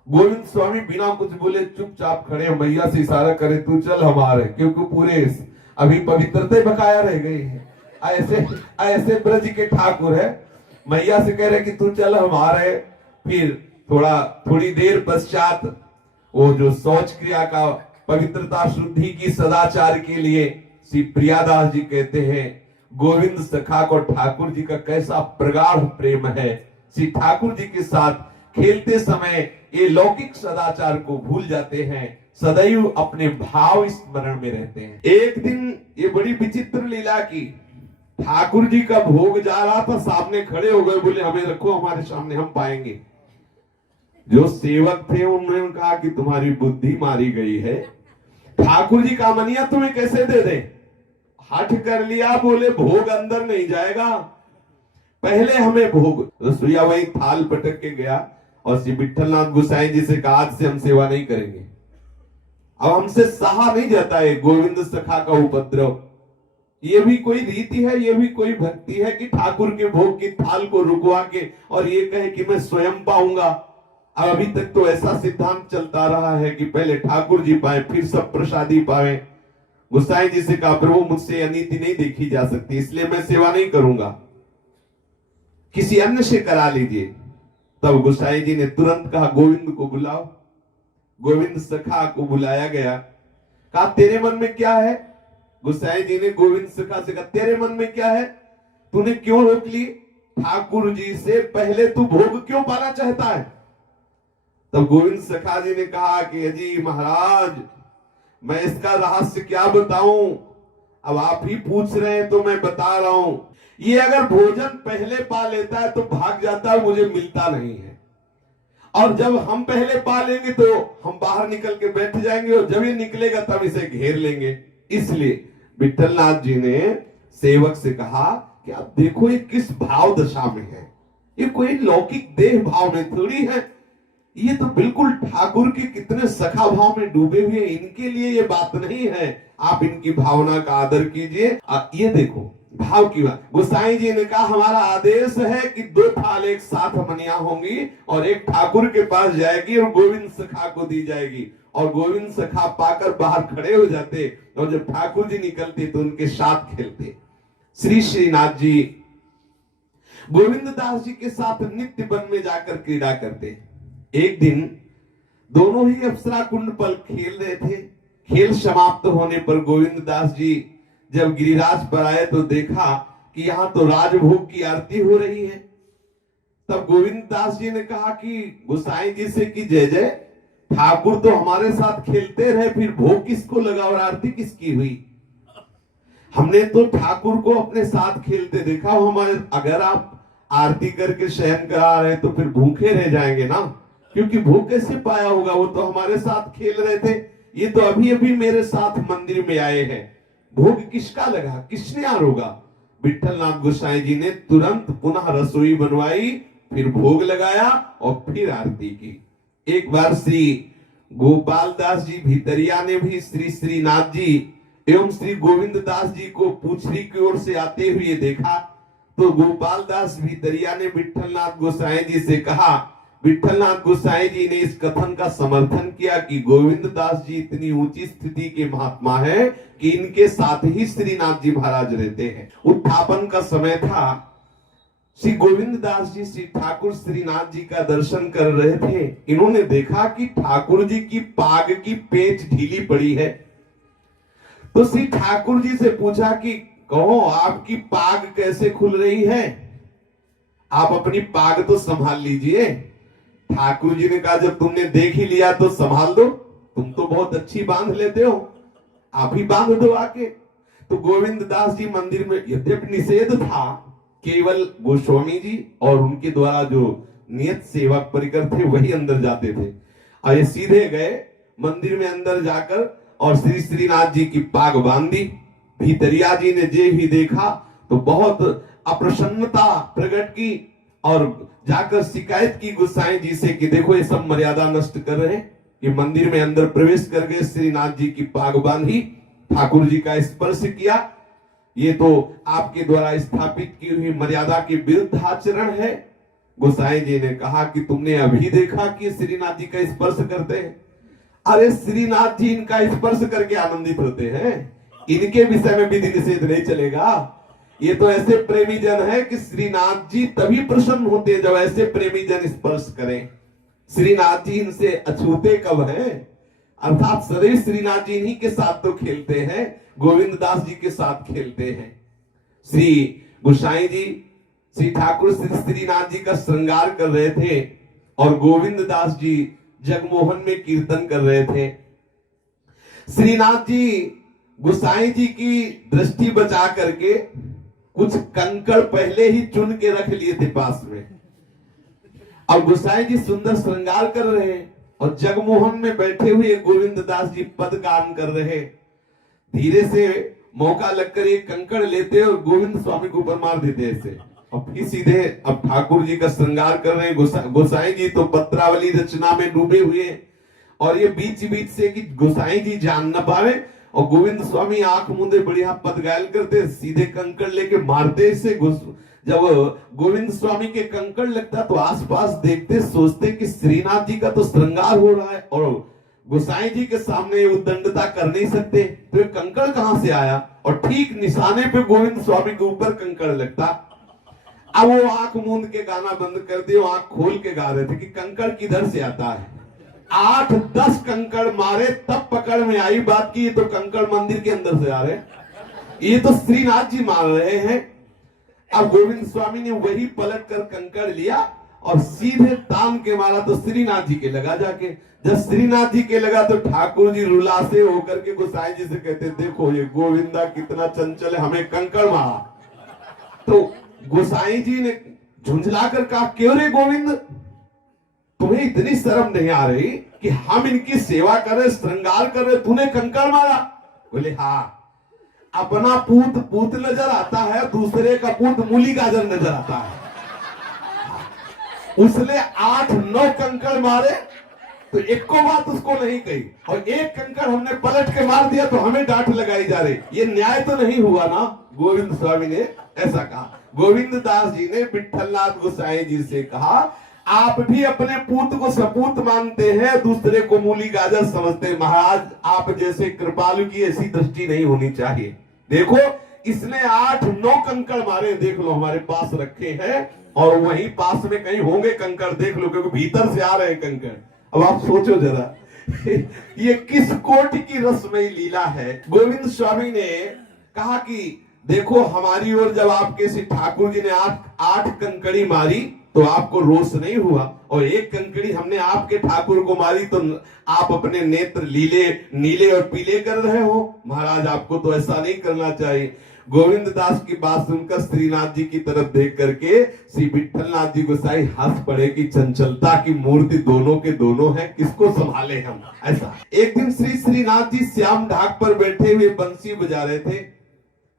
गोविंद स्वामी बिना कुछ बोले चुपचाप खड़े, मैया से इशारा करे तू चल हमारे, क्योंकि पूरे अभी पवित्रता बकाया रह गई है। ऐसे ऐसे ब्रज के ठाकुर है, मैया से कह रहे कि तू चल हमारे। फिर थोड़ी देर पश्चात वो जो शौच क्रिया का पवित्रता शुद्धि की सदाचार के लिए श्री प्रियादास जी कहते हैं, गोविंद सखा को ठाकुर जी का कैसा प्रगाढ़ प्रेम है। श्री ठाकुर जी के साथ खेलते समय ये लौकिक सदाचार को भूल जाते हैं, सदैव अपने भाव स्मरण में रहते हैं। एक दिन ये बड़ी विचित्र लीला की, ठाकुर जी का भोग जा रहा था, सामने खड़े हो गए, बोले हमें रखो हमारे सामने, हम पाएंगे। जो सेवक थे उन्होंने कहा कि तुम्हारी बुद्धि मारी गई है, ठाकुर जी का मनिया तुम्हें कैसे दे दे। हठ कर लिया, बोले भोग अंदर नहीं जाएगा, पहले हमें भोग। रसोईया वही थाल पटक के गया और श्री विठलनाथ गोसाई जी से कहा आज से हम सेवा नहीं करेंगे, अब हमसे सहा नहीं जाता है गोविंद सखा का उपद्रव। ये भी कोई रीति है, ये भी कोई भक्ति है कि ठाकुर के भोग की थाल को रुकवा के और ये कहे कि मैं स्वयं पाऊंगा। अब अभी तक तो ऐसा सिद्धांत चलता रहा है कि पहले ठाकुर जी पाए फिर सब प्रसादी पाए। गोसाई जी से कहा प्रभु मुझसे अनीति नहीं देखी जा सकती, इसलिए मैं सेवा नहीं करूंगा, किसी अन्य से करा लीजिए। तब गोसाई जी ने तुरंत कहा गोविंद को बुलाओ। गोविंद सखा को बुलाया गया, कहा तेरे मन में क्या है। गोसाई जी ने गोविंद सखा से कहा तेरे मन में क्या है, तूने क्यों रोक ली, ठाकुर जी से पहले तू भोग क्यों पाना चाहता है। तब गोविंद सखा जी ने कहा कि अजी महाराज मैं इसका रहस्य क्या बताऊं, अब आप ही पूछ रहे हैं तो मैं बता रहा हूं। ये अगर भोजन पहले पा लेता है तो भाग जाता है, मुझे मिलता नहीं है, और जब हम पहले पा लेंगे तो हम बाहर निकल के बैठ जाएंगे और जब ये निकलेगा तब इसे घेर लेंगे। इसलिए विठलनाथ जी ने सेवक से कहा कि आप देखो ये किस भाव दशा में है, ये कोई लौकिक देह भाव में थोड़ी है, ये तो बिल्कुल ठाकुर के कितने सखा भाव में डूबे हुए, इनके लिए ये बात नहीं है, आप इनकी भावना का आदर कीजिए। ये देखो भाव की बात। गोसाई जी ने कहा हमारा आदेश है कि 2 थाल एक साथ मनिया होंगी और एक ठाकुर के पास जाएगी और गोविंद सखा को दी जाएगी, और गोविंद सखा पाकर बाहर खड़े हो जाते और जब ठाकुर जी निकलते तो उनके साथ खेलते। श्री श्रीनाथ जी गोविंद दास जी के साथ नित्य वन में जाकर क्रीड़ा करते। एक दिन दोनों ही अप्सरा कुंड पर खेल रहे थे। खेल समाप्त होने पर गोविंद दास जी जब गिरिराज पर आए तो देखा कि यहां तो राजभोग की आरती हो रही है। तब गोविंद दास जी ने कहा कि गोसाई जी से कि जय जय, ठाकुर तो हमारे साथ खेलते रहे, फिर भोग किसको लगा और आरती किसकी हुई। हमने तो ठाकुर को अपने साथ खेलते देखा, हमारे अगर आप आरती करके शयन करा रहे तो फिर भूखे रह जाएंगे ना, क्योंकि भोग कैसे पाया होगा, वो तो हमारे साथ खेल रहे थे, ये तो अभी अभी मेरे साथ मंदिर में आए हैं, भोग किसका लगा, किसने आरोगा। विठलनाथ गोसाई जी ने तुरंत पुनः रसोई बनवाई, फिर भोग लगाया और फिर आरती की। एक बार श्री गोपाल दास जी भीतरिया ने भी श्री श्रीनाथ जी एवं श्री गोविंद दास जी को पूछरी की ओर से आते हुए देखा, तो गोपाल दास भीतरिया ने विठलनाथ गोसाई जी से कहा, विठलनाथ गोसाई जी ने इस कथन का समर्थन किया कि गोविंद दास जी इतनी ऊंची स्थिति के महात्मा है कि इनके साथ ही श्रीनाथ जी महाराज रहते हैं। उत्थापन का समय था, श्री गोविंद दास जी श्री ठाकुर श्रीनाथ जी का दर्शन कर रहे थे। इन्होंने देखा कि ठाकुर जी की पाग की पेंच ढीली पड़ी है, तो श्री ठाकुर जी से पूछा कि कहो आपकी पाग कैसे खुल रही है, आप अपनी पाग तो संभाल लीजिए। ठाकुर जी ने कहा जब तुमने देख ही लिया तो संभाल दो, तुम तो बहुत अच्छी बांध लेते हो, आप ही बांध दो आके। तो गोविंद दास जी मंदिर में यद्यपि निषेध था, केवल गोस्वामी जी और उनके द्वारा जो नियत सेवक परिकर थे वही अंदर जाते थे। और ये सीधे गए मंदिर में अंदर जाकर और श्री श्रीनाथ जी की पाग बांधी। भीतरिया जी ने जे ही देखा तो बहुत अप्रसन्नता प्रकट की और जाकर शिकायत की गोसाई जी से कि देखो ये सब मर्यादा नष्ट कर रहे हैं, ये मंदिर में अंदर प्रवेश कर गए, श्रीनाथ जी की पाग बांधी, ठाकुर जी का स्पर्श किया, ये तो आपके द्वारा स्थापित की हुई मर्यादा के विरुद्ध आचरण है। गोसाई जी ने कहा कि तुमने अभी देखा कि श्रीनाथ जी का स्पर्श करते हैं। अरे श्रीनाथ जी इनका स्पर्श करके आनंदित होते हैं, इनके विषय में विधि निषेध नहीं चलेगा। ये तो ऐसे प्रेमी जन है कि श्रीनाथ जी तभी प्रसन्न होते हैं जब ऐसे प्रेमी जन स्पर्श करें। श्रीनाथ जी इनसे अछूते कब हैं, अर्थात सदैव श्रीनाथ जी इन्हीं के साथ तो खेलते हैं, गोविंद दास जी के साथ खेलते हैं। श्री गोसाई जी श्री ठाकुर श्री श्रीनाथ जी का श्रृंगार कर रहे थे और गोविंद दास जी जगमोहन में कीर्तन कर रहे थे। श्रीनाथ जी गोसाई जी की दृष्टि बचा करके कुछ कंकड़ पहले ही चुन के रख लिए थे पास में, और गोसाई जी सुंदर श्रृंगार कर रहे हैं और जगमोहन में बैठे हुए गोविंद दास जी पद गान कर रहे। धीरे से मौका लगकर एक कंकड़ लेते और गोविंद स्वामी के ऊपर मार देते ऐसे, और फिर सीधे अब ठाकुर जी का श्रृंगार कर रहे हैं। गोसाई जी तो पत्रावली रचना में डूबे हुए हैं, और ये बीच बीच से कि गोसाई जी जान न पावे, और गोविंद स्वामी आंख मूंदे बढ़िया पद गायल करते, सीधे कंकड़ लेके मारते से। जब गोविंद स्वामी के कंकड़ लगता तो आसपास देखते, सोचते कि श्रीनाथ जी का तो श्रृंगार हो रहा है और गोसाई जी के सामने उद्दंडता कर नहीं सकते, तो ये कंकड़ कहां से आया? और ठीक निशाने पे गोविंद स्वामी के ऊपर कंकड़ लगता। अब वो आंख मूंद के गाना बंद कर दिए, आंख खोल के गा रहे थे कि कंकड़ किधर से आता है। 8-10 कंकड़ मारे, तब पकड़ में आई बात की ये तो कंकड़ मंदिर के अंदर से आ रहे, ये तो श्रीनाथ जी मार रहे हैं। अब गोविंद स्वामी ने वही पलट कर कंकड़ लिया और सीधे तान के मारा तो श्रीनाथ जी के लगा जाके। जब श्रीनाथ जी के लगा तो ठाकुर जी रुलासे होकर के गोसाई जी से कहते, देखो ये गोविंदा कितना चंचल है, हमें कंकड़ मारा। तो गोसाई जी ने झुंझलाकर कहा, क्यों रे गोविंद, तुम्हें इतनी शर्म नहीं आ रही कि हम इनकी सेवा कर रहे, श्रृंगार कर रहे, तूने कंकड़ मारा? बोले हाँ, अपना पूत पूत नजर आता है, दूसरे का पूत मूली गाजर नजर आता है। उसने 8-9 कंकड़ मारे तो एक को बात उसको नहीं कही, और एक कंकड़ हमने पलट के मार दिया तो हमें डांट लगाई जा रही, ये न्याय तो नहीं हुआ ना। गोविंद स्वामी ने ऐसा कहा। गोविंद दास जी ने विठलनाथ गोसाई जी से कहा, आप भी अपने पूत को सपूत मानते हैं, दूसरे को मूली गाजर समझते हैं। महाराज, आप जैसे कृपालु की ऐसी दृष्टि नहीं होनी चाहिए। देखो, इसने 8-9 कंकड़ मारे, देख लो हमारे पास रखे हैं, और वहीं पास में कहीं होंगे कंकड़, देख लो, क्योंकि भीतर से आ रहे हैं कंकड़। अब आप सोचो जरा ये किस कोटि की रसमयी लीला है। गोविंद स्वामी ने कहा कि देखो, हमारी ओर जब आपके श्री ठाकुर जी ने 8 कंकड़ी मारी तो आपको रोष नहीं हुआ, और एक कंकड़ी हमने आपके ठाकुर को मारी तो आप अपने नेत्र नीले और पीले कर रहे हो। महाराज, आपको तो ऐसा नहीं करना चाहिए। गोविंद दास की बात सुनकर श्रीनाथ जी की तरफ देख करके श्री विठलनाथ जी गोसाई हंस पड़े कि चंचलता की मूर्ति दोनों के दोनों है, किसको संभाले हम। ऐसा एक दिन श्रीनाथ जी श्याम ढाक पर बैठे हुए बंसी बजा रहे थे,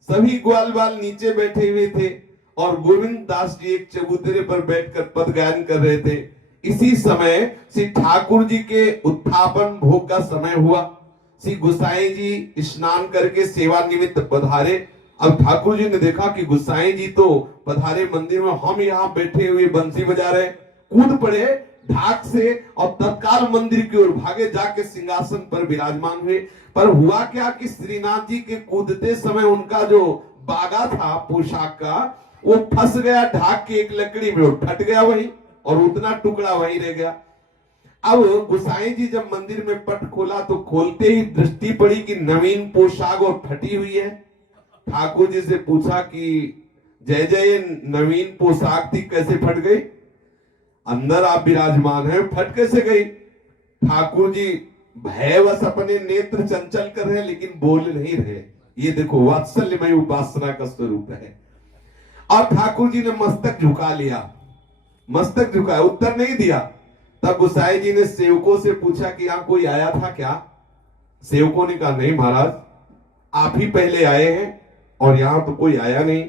सभी ग्वाल बाल नीचे बैठे हुए थे, और गोविंद दास जी एक चबूतरे पर बैठकर पद गायन कर रहे थे। इसी समय श्री ठाकुर जी के उत्थापन भोग का समय हुआ। श्री गोसाई जी स्नान करके सेवा निमित्त पधारे। अब ठाकुर जी ने देखा कि गोसाई जी तो पधारे मंदिर में, हम यहाँ बैठे हुए बंसी बजा रहे, कूद पड़े ढाक से और तत्काल मंदिर की ओर भागे, जाके सिंहासन पर विराजमान हुए। पर हुआ क्या कि श्रीनाथ जी के कूदते समय उनका जो बागा था पोशाक का, वो फंस गया ढाक की एक लकड़ी में, वो फट गया वहीं, और उतना टुकड़ा वहीं रह गया। अब गोसाई जी जब मंदिर में पट खोला तो खोलते ही दृष्टि पड़ी कि नवीन पोशाक और फटी हुई है। ठाकुर जी से पूछा कि जय जय, नवीन पोशाक थी, कैसे फट गई? अंदर आप विराजमान है, फट कैसे गई? ठाकुर जी भयवश अपने नेत्र चंचल कर रहे, लेकिन बोल नहीं रहे। ये देखो, वात्सल्यमय उपासना का स्वरूप है। और ठाकुर जी ने मस्तक झुका लिया, मस्तक झुकाया, उत्तर नहीं दिया। तब गोसाई जी ने सेवकों से पूछा कि यहाँ कोई आया था क्या? सेवकों ने कहा, नहीं महाराज, आप ही पहले आए हैं और यहाँ तो कोई आया नहीं।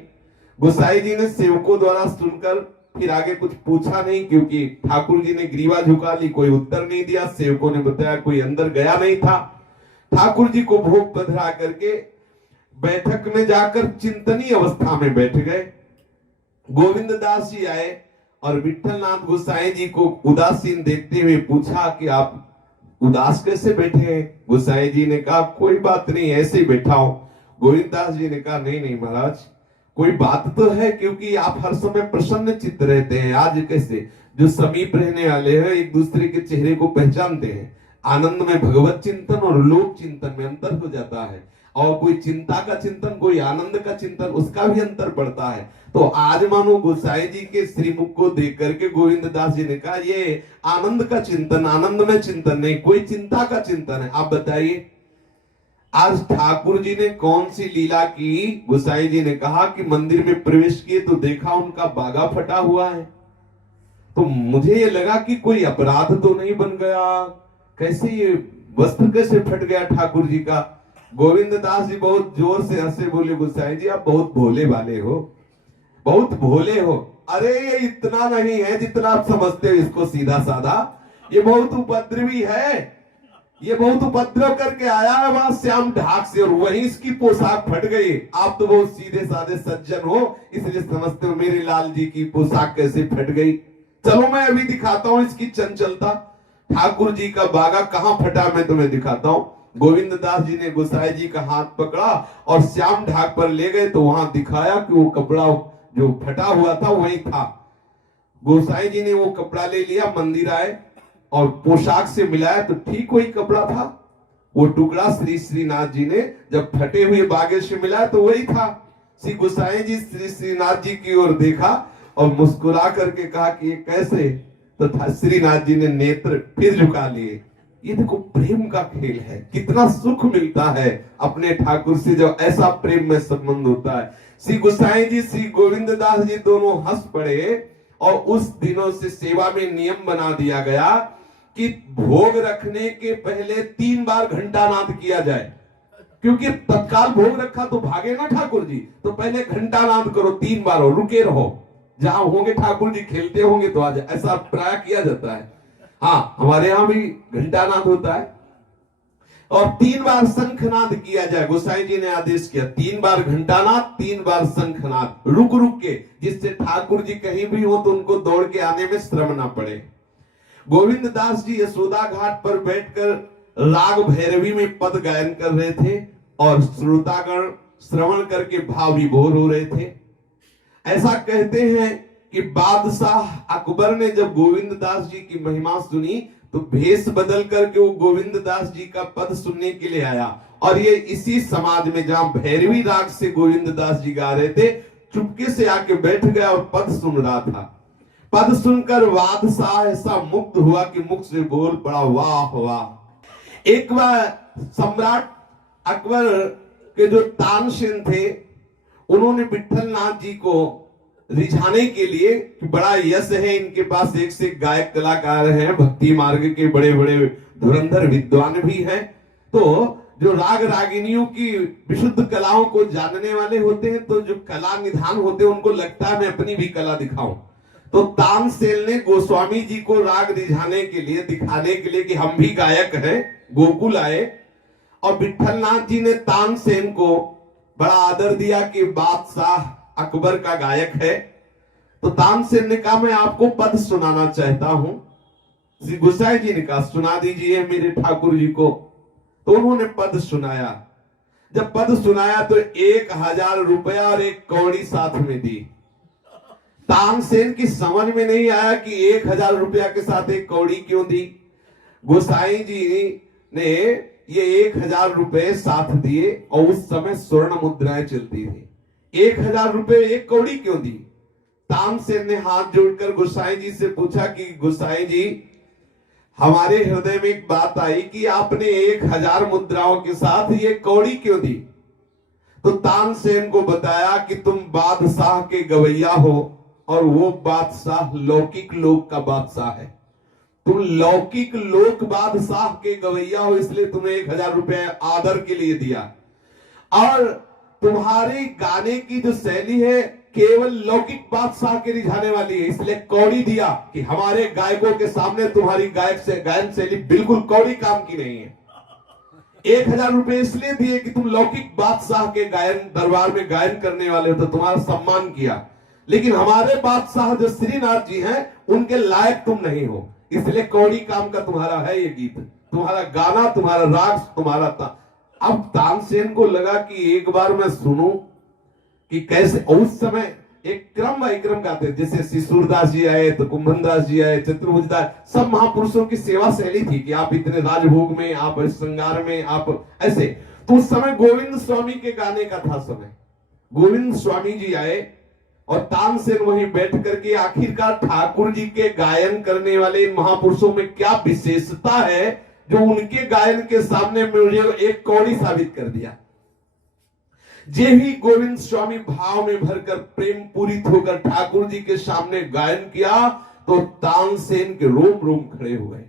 गोसाई जी ने सेवकों द्वारा सुनकर फिर आगे कुछ पूछा नहीं, क्योंकि ठाकुर जी ने ग्रीवा झुका ली, कोई उत्तर नहीं दिया। सेवकों ने बताया कोई अंदर गया नहीं था। ठाकुर जी को भोग पधरा करके बैठक में जाकर चिंतनीय अवस्था में बैठ गए। गोविंद दास जी आए और विठलनाथ गोसाई जी को उदासीन देखते हुए पूछा कि आप उदास कैसे बैठे हैं? गोसाई जी ने कहा, कोई बात नहीं, ऐसे ही बैठा हूं। गोविंद दास जी ने कहा, नहीं नहीं महाराज, कोई बात तो है, क्योंकि आप हर समय प्रसन्न चित्त रहते हैं। आज कैसे? जो समीप रहने वाले हैं एक दूसरे के चेहरे को पहचानते हैं। आनंद में भगवत चिंतन और लोक चिंतन में अंतर हो जाता है, और कोई चिंता का चिंतन, कोई आनंद का चिंतन, उसका भी अंतर पड़ता है। तो आज मानो गोसाई जी के श्रीमुख को देख करके गोविंद दास जी ने कहा, ये आनंद का चिंतन, आनंद में चिंतन नहीं, कोई चिंता का चिंतन है। आप बताइए, आज ठाकुर जी ने कौन सी लीला की? गोसाई जी ने कहा कि मंदिर में प्रवेश किए तो देखा उनका बागा फटा हुआ है। तो मुझे ये लगा कि कोई अपराध तो नहीं बन गया, कैसे ये वस्त्र कैसे फट गया ठाकुर जी का? गोविंद दास जी बहुत जोर से हंसे, बोले, गोसाई जी आप बहुत भोले वाले हो, बहुत भोले हो। अरे ये इतना नहीं है जितना आप समझते हो इसको सीधा साधा, ये बहुत उपद्रवी है। ये बहुत उपद्रव करके आया है वहां श्याम ढाक से, और वहीं इसकी पोशाक फट गई। आप तो बहुत सीधे साधे सज्जन हो, इसलिए समझते हो मेरे लाल जी की पोशाक कैसे फट गई। चलो मैं अभी दिखाता हूं इसकी चंचलता। ठाकुर जी का बागा कहां फटा मैं तुम्हें दिखाता हूं। गोविंद दास जी ने गोसाई जी का हाथ पकड़ा और श्याम ढाक पर ले गए, तो वहां दिखाया कि वो कपड़ा जो फटा हुआ था वही था। गोसाई जी ने वो कपड़ा ले लिया, मंदिर आए और पोशाक से मिलाया तो ठीक वही कपड़ा था। वो टुकड़ा श्री श्रीनाथ जी ने जब फटे हुए बागे से मिलाया तो वही था। श्री गोसाई जी श्री श्रीनाथ जी की ओर देखा और मुस्कुरा करके कहा कि ये कैसे, तो श्रीनाथ जी ने नेत्र फिर झुका लिए। ये देखो प्रेम का खेल है, कितना सुख मिलता है अपने ठाकुर से जब ऐसा प्रेम में संबंध होता है। श्री गोसाई जी श्री गोविंद दास जी दोनों हंस पड़े, और उस दिनों से सेवा में नियम बना दिया गया कि भोग रखने के पहले 3 बार घंटानाद किया जाए, क्योंकि तत्काल भोग रखा तो भागे ना ठाकुर जी, तो पहले घंटानाद करो 3 बार और रुके रहो। जहां होंगे ठाकुर जी खेलते होंगे तो आज ऐसा प्राय किया जाता है। हाँ, हमारे यहां भी घंटानाद होता है। और 3 बार शंखनाद किया जाए, गोसाई जी ने आदेश किया 3 बार घंटानाद, 3 बार शंखनाद, रुक रुक के, जिससे ठाकुर जी कहीं भी हो तो उनको दौड़ के आने में श्रम ना पड़े। गोविंद दास जी यशोदा घाट पर बैठकर राग भैरवी में पद गायन कर रहे थे, और श्रोतागण श्रवण करके भाव विभोर हो रहे थे। ऐसा कहते हैं कि बादशाह अकबर ने जब गोविंद दास जी की महिमा सुनी तो भेष बदल करके वो गोविंद दास जी का पद सुनने के लिए आया, और ये इसी समाज में जहां भैरवी राग से गोविंद दास जी गा रहे थे, चुपके से आके बैठ गया और पद सुन रहा था। पद सुनकर बादशाह ऐसा मुग्ध हुआ कि मुख से बोल पड़ा, वाह वाह। एक बार सम्राट अकबर के जो तानसेन थे, उन्होंने विठल नाथ जी को रिझाने के लिए कि बड़ा यश है इनके पास, एक से गायक कलाकार हैं, भक्ति मार्ग के बड़े बड़े धुरंधर विद्वान भी हैं, तो जो राग रागिनियों की विशुद्ध कलाओं को जानने वाले होते हैं, तो जो कला निधान होते हैं उनको लगता है मैं अपनी भी कला दिखाऊं। तो तानसेन ने गोस्वामी जी को राग रिझाने के लिए, दिखाने के लिए कि हम भी गायक हैं, गोकुल आए, और विठल नाथ जी ने तानसेन को बड़ा आदर दिया कि बादशाह अकबर का गायक है। तो तानसेन ने कहा मैं आपको पद सुनाना चाहता हूं। श्री गोसाई जी ने कहा सुना दीजिए मेरे ठाकुर जी को। तो उन्होंने पद सुनाया। जब पद सुनाया तो 1000 रुपया और 1 कौड़ी साथ में दी। तानसेन की समझ में नहीं आया कि 1000 रुपया के साथ 1 कौड़ी क्यों दी। गोसाई जी ने ये 1000 रुपए साथ दिए, और उस समय स्वर्ण मुद्राएं चलती थी। 1000 रुपए 1 कौड़ी क्यों दी। तानसेन ने हाथ जोड़कर गोसाई जी से पूछा कि गोसाई जी, हमारे हृदय में एक बात आई कि आपने 1000 मुद्राओं के साथ ये कौड़ी क्यों दी। तो तानसेन को बताया कि तुम बादशाह के गवैया हो, और वो बादशाह लौकिक लोक का बादशाह है। तुम लौकिक लोक बादशाह के गवैया हो, इसलिए तुम्हें 1000 रुपए आदर के लिए दिया। और तुम्हारी गाने की जो शैली है केवल लौकिक बादशाह के रिझाने वाली है, इसलिए कौड़ी दिया कि हमारे गायकों के सामने तुम्हारी गायन शैली बिल्कुल कौड़ी काम की नहीं है। 1000 रुपए इसलिए दिए कि तुम लौकिक बादशाह के गायन दरबार में गायन करने वाले हो, तो तुम्हारा सम्मान किया। लेकिन हमारे बादशाह जो श्रीनाथ जी हैं, उनके लायक तुम नहीं हो, इसलिए कौड़ी काम का तुम्हारा है ये गीत, तुम्हारा गाना, तुम्हारा राग, तुम्हारा अब तानसेन को लगा कि एक बार मैं सुनूं कि कैसे। उस समय एक क्रम बाई क्रम गाते, जैसे श्री सूरदास जी आए तो कुंभन दास जी आए, चतुर्भुज दास, सब महापुरुषों की सेवा शैली थी कि आप इतने राजभोग में, आप श्रृंगार में, आप ऐसे। तो उस समय गोविंद स्वामी के गाने का था समय। गोविंद स्वामी जी आए और तानसेन वहीं बैठ करके आखिरकार ठाकुर जी के गायन करने वाले इन महापुरुषों में क्या विशेषता है जो उनके गायन के सामने मुझे 1 कौड़ी साबित कर दिया। जे ही गोविंद स्वामी भाव में भरकर प्रेम पूरित होकर ठाकुर जी के सामने गायन किया तो तानसेन के रोम रोम खड़े हो गए।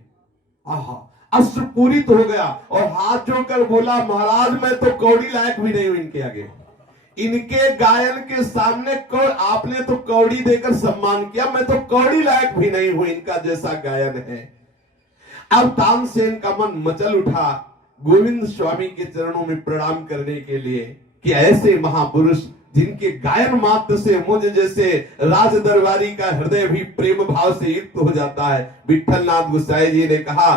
आहा, अश्रु पूरित हो गया और हाथ जोड़कर बोला, महाराज मैं तो कौड़ी लायक भी नहीं हूं इनके आगे। इनके गायन के सामने आपने तो कौड़ी देकर सम्मान किया, मैं तो कौड़ी लायक भी नहीं हूं, इनका जैसा गायन है। अब तानसेन का मन मचल उठा गोविंद स्वामी के चरणों में प्रणाम करने के लिए कि ऐसे महापुरुष जिनके गायन मात्र से मुझ जैसे राज दरबारी का हृदय भी प्रेम भाव से युक्त हो जाता है। विठलनाथ गोसाई जी ने कहा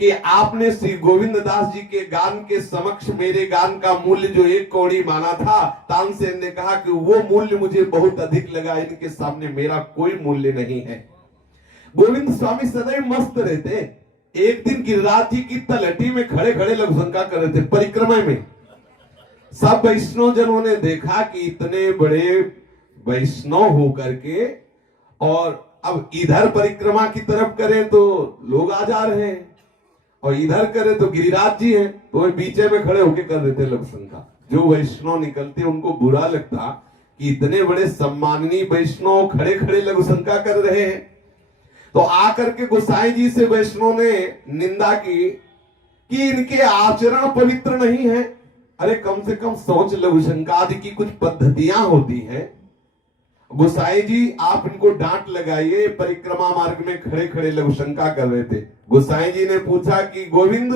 कि आपने श्री गोविंद दास जी के गान के समक्ष मेरे गान का मूल्य जो 1 कौड़ी माना था, तानसेन ने कहा कि वो मूल्य मुझे बहुत अधिक लगा, इनके सामने मेरा कोई मूल्य नहीं है। गोविंद स्वामी सदैव मस्त रहते। एक दिन गिरिराज जी की तलहटी में खड़े खड़े लघुशंका कर रहे थे परिक्रमा में। सब वैष्णव जनों ने देखा कि इतने बड़े वैष्णव होकर के और अब इधर परिक्रमा की तरफ करें तो लोग आ जा रहे हैं और इधर करें तो गिरिराज जी हैं, तो वे बीचे में खड़े होकर कर रहे थे लघुशंका। जो वैष्णव निकलते उनको बुरा लगता कि इतने बड़े सम्माननीय वैष्णव खड़े खड़े लघुशंका कर रहे हैं। तो आकर के गोसाई जी से वैष्णव ने निंदा की कि इनके आचरण पवित्र नहीं है। अरे कम से कम सोच लघुशंका आदि की कुछ पद्धतियां होती हैं। गोसाई जी आप इनको डांट लगाइए, परिक्रमा मार्ग में खड़े खड़े लघुशंका कर रहे थे। गोसाई जी ने पूछा कि गोविंद,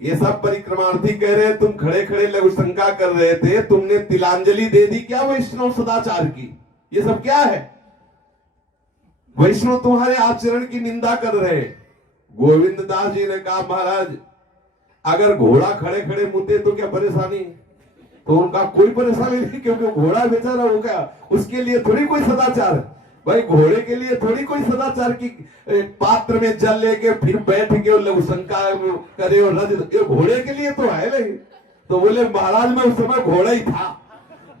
ये सब परिक्रमार्थी कह रहे हैं तुम खड़े खड़े लघुशंका कर रहे थे, तुमने तिलांजलि दे दी क्या वैष्णव सदाचार की? ये सब क्या है? वैष्णव तुम्हारे आचरण की निंदा कर रहे हैं। गोविंद दास जी ने कहा महाराज अगर घोड़ा खड़े खड़े मुद्दे तो क्या परेशानी? तो उनका कोई परेशानी नहीं, क्योंकि घोड़ा बेचारा हो गया, उसके लिए थोड़ी कोई सदाचार। भाई घोड़े के लिए थोड़ी कोई सदाचार की पात्र में जल लेके फिर बैठ के और लघुशंका करे और रज, घोड़े के लिए तो है नहीं। तो बोले महाराज मैं उस समय घोड़ा ही था,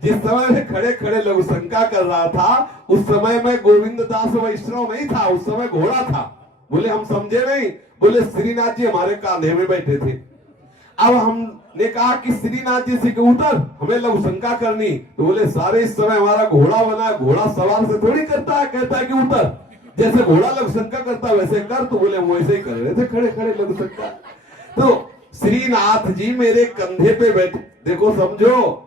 जिस समय में खड़े खड़े लघुशंका कर रहा था उस समय मैं गोविंद दास वैष्णव नहीं था, उस समय घोड़ा था। बोले हम समझे नहीं। बोले श्रीनाथ जी हमारे कांधे में बैठे थे। अब हमने कहा कि श्रीनाथ जी से उतर, हमें लघुशंका करनी। तो बोले सारे इस समय हमारा घोड़ा बना, घोड़ा सवार से थोड़ी करता है, कहता है कि उतर, जैसे घोड़ा लघुशंका करता है वैसे कर। तो बोले वैसे ही कर रहे थे खड़े खड़े लघुशंका। तो श्रीनाथ जी मेरे कंधे पे बैठे, देखो समझो।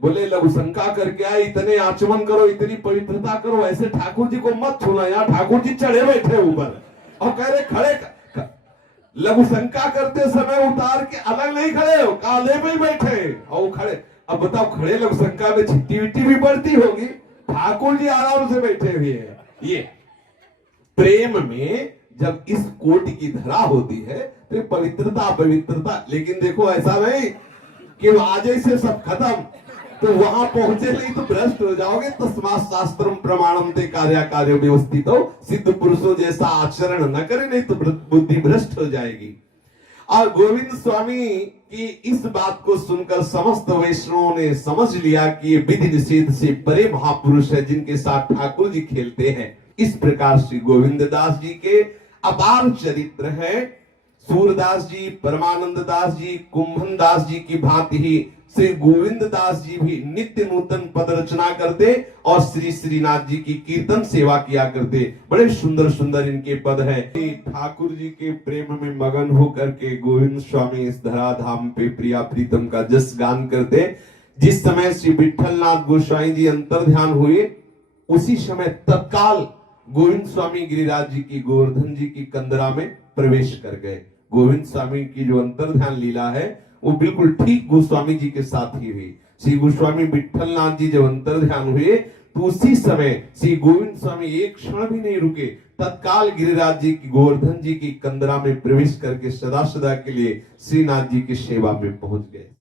बोले लघुशंका करके आए, इतने आचमन करो, इतनी पवित्रता करो, ऐसे ठाकुर जी को मत छूना। यहाँ ठाकुर जी चढ़े बैठे ऊपर और कह रहे खड़े लघुशंका करते समय उतार के अलग नहीं खड़े हो, काले में ही बैठे और खड़े। अब बताओ खड़े लघुशंका में छिट्टी विट्टी भी पड़ती होगी, ठाकुर जी आराम से बैठे हुए हैं। ये प्रेम में जब इस कोटि की धरा होती है तो पवित्रता पवित्रता। लेकिन देखो ऐसा नहीं कि आज से सब खत्म, तो वहां पहुंचे नहीं तो भ्रष्ट हो जाओगे। तस्मात् शास्त्रम प्रमाणम ते कार्य कार्य व्यवस्थित हो, सिद्ध पुरुषों जैसा आचरण न करे नहीं तो बुद्धि भ्रष्ट हो जाएगी। और गोविंद स्वामी की इस बात को सुनकर समस्त वैष्णवों ने समझ लिया कि ये विधि निषेध से परे महापुरुष है जिनके साथ ठाकुर जी खेलते हैं। इस प्रकार श्री गोविंद दास जी के अपार चरित्र है। सूरदास जी, परमानंद दास जी, कुंभन दास जी की भांति ही श्री गोविंद दास जी भी नित्य नूतन पद रचना करते और श्री श्रीनाथ जी की कीर्तन सेवा किया करते। बड़े सुंदर सुंदर इनके पद हैं। ठाकुर जी के प्रेम में मगन होकर के गोविंद स्वामी इस धराधाम पे प्रिया प्रीतम का जस गान करते। जिस समय श्री विठलनाथ गोसाई जी अंतर्ध्यान हुए उसी समय तत्काल गोविंद स्वामी गिरिराज जी की गोवर्धन जी की कंदरा में प्रवेश कर गए। गोविंद स्वामी की जो अंतर्ध्यान लीला है वो बिल्कुल ठीक गोस्वामी जी के साथ ही हुई। श्री गोस्वामी विठलनाथ जी जब अंतर्ध्यान हुए तो उसी समय श्री गोविंद स्वामी एक क्षण भी नहीं रुके, तत्काल गिरिराज जी की गोवर्धन जी की कंदरा में प्रवेश करके सदा सदा के लिए श्रीनाथ जी की सेवा में पहुंच गए।